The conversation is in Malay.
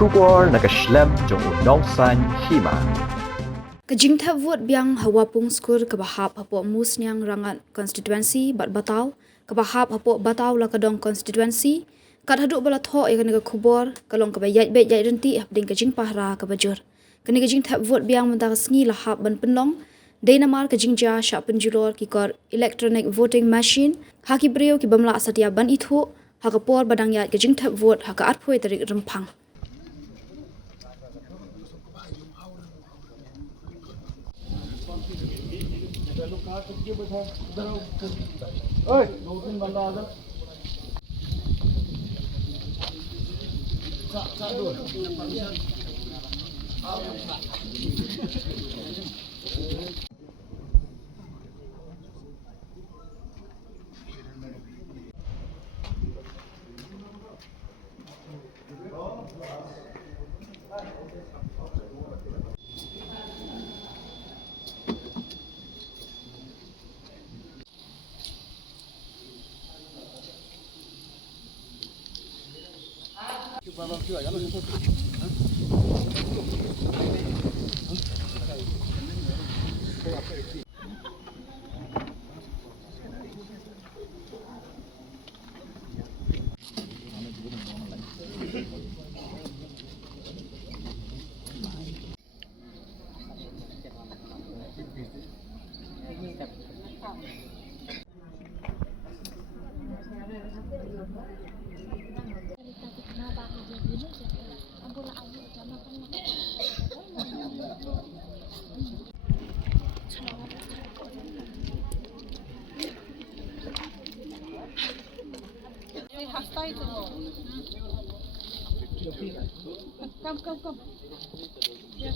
Shubor nakaslem jong unongsan hima. Kajing thap vote biang hawapung skur kabahap hapo musnyang rangat constituency bat batau kabahap hapo batau la kadong constituency kat haduk bala tho ya kena khubor kalong kabayat bet yai renti ding kajing pahra kabajur kena kajing thap vote biang mentang sngi la hap ban penlong Dainamar kajing ja sha penjulor ki kor electronic voting machine haki breu ki bamla asatia ban ithu hakapor badang yat kajing thap vote haka atphoi tarik rempang. Come. Yeah.